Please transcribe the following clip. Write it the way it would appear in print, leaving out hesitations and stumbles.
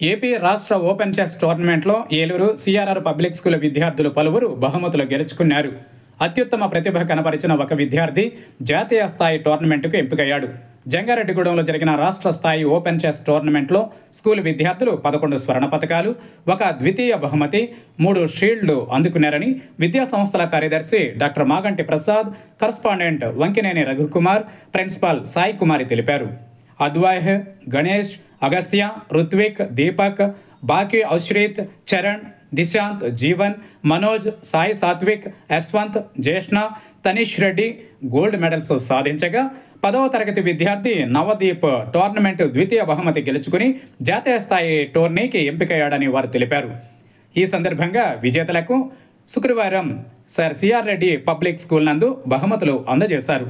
AP రాష్ట్ర open chess టోర్నమెంట్లో Eluru CRR public school విద్యార్థులు పలువురు బహుమతులు గెలుచుకున్నారు. అత్యుత్తమ ప్రతిభ కనపరిచిన ఒక విద్యార్థి జాతీయ స్థాయి టోర్నమెంటుకు ఎంపికయ్యాడు. జంగారెడ్డిగూడెంలో జరిగిన రాష్ట్ర స్థాయి ఓపెన్ చెస్ టోర్నమెంట్లో స్కూల్ విద్యార్థులు 11 స్వర్ణ పతకాలు, ఒక ద్వితీయ బహుమతి, 3 షీల్డ్లు అందుకున్నారని విద్యా సంస్థల కార్యదర్శి doctor Maganti Prasad, correspondent Vankineni Raghukumar, principal Sai కుమారి తెలిపారు. అద్వాయ్, గణేష్, అగస్త్య, రుత్విక్, దీపక్, బాకీ ఔశ్రీత్, చరణ్, దిశాంత్, జీవన్, మనోజ్, సాయి సాత్విక్, యశ్వంత్, జ్యేష్ణ, తనీష్ రెడ్డి గోల్డ్ మెడల్స్ సాధించగా 10వ తరగతి విద్యార్థి నవదీప్ టోర్నమెంట్ ద్వితీయ బహుమతి గెలుచుకుని జాతీయ స్థాయి టోర్నీకి ఎంపికయ్యాడని వారు తెలిపారు. ఈ సందర్భంగా విజేతలకు శుక్రవారం సిఆర్ రెడ్డి పబ్లిక్ స్కూల్ నందు బహుమతులు అందజేశారు.